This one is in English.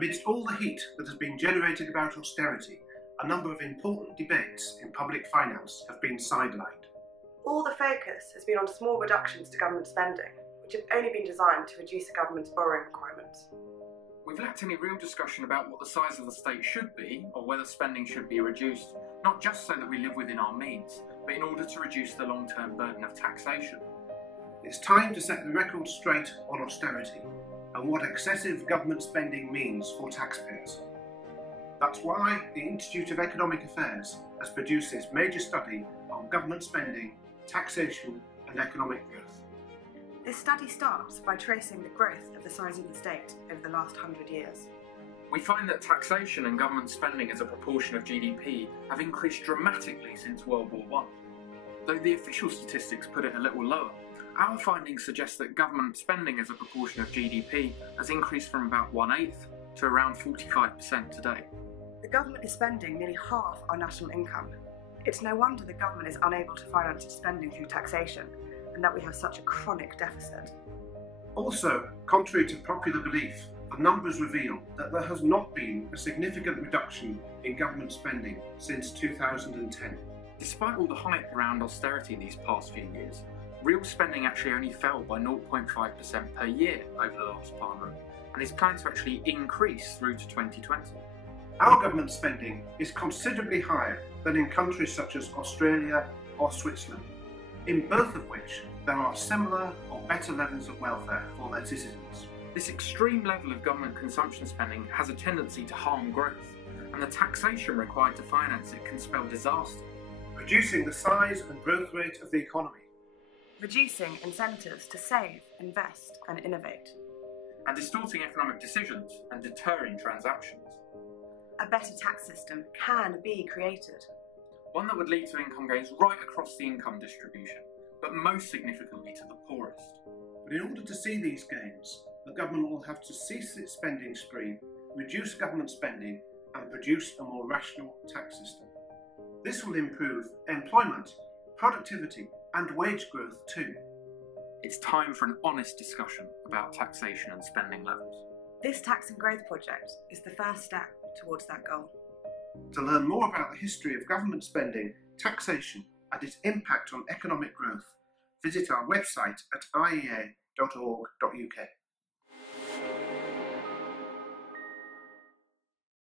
Amidst all the heat that has been generated about austerity, a number of important debates in public finance have been sidelined. All the focus has been on small reductions to government spending, which have only been designed to reduce the government's borrowing requirements. We've lacked any real discussion about what the size of the state should be, or whether spending should be reduced, not just so that we live within our means, but in order to reduce the long-term burden of taxation. It's time to set the record straight on austerity and what excessive government spending means for taxpayers. That's why the Institute of Economic Affairs has produced this major study on government spending, taxation and economic growth. This study starts by tracing the growth of the size of the state over the last 100 years. We find that taxation and government spending as a proportion of GDP have increased dramatically since World War I. Though the official statistics put it a little lower, our findings suggest that government spending as a proportion of GDP has increased from about 1/8 to around 45% today. The government is spending nearly half our national income. It's no wonder the government is unable to finance its spending through taxation, and that we have such a chronic deficit. Also, contrary to popular belief, the numbers reveal that there has not been a significant reduction in government spending since 2010. Despite all the hype around austerity these past few years, real spending actually only fell by 0.5% per year over the last Parliament, and is planned to actually increase through to 2020. Our government spending is considerably higher than in countries such as Australia or Switzerland, in both of which there are similar or better levels of welfare for their citizens. This extreme level of government consumption spending has a tendency to harm growth, and the taxation required to finance it can spell disaster. Reducing the size and growth rate of the economy. Reducing incentives to save, invest and innovate. And distorting economic decisions and deterring transactions. A better tax system can be created. One that would lead to income gains right across the income distribution, but most significantly to the poorest. But in order to see these gains, the government will have to cease its spending spree, reduce government spending and produce a more rational tax system. This will improve employment, productivity and wage growth too. It's time for an honest discussion about taxation and spending levels. This Tax and Growth project is the first step towards that goal. To learn more about the history of government spending, taxation and its impact on economic growth, visit our website at iea.org.uk.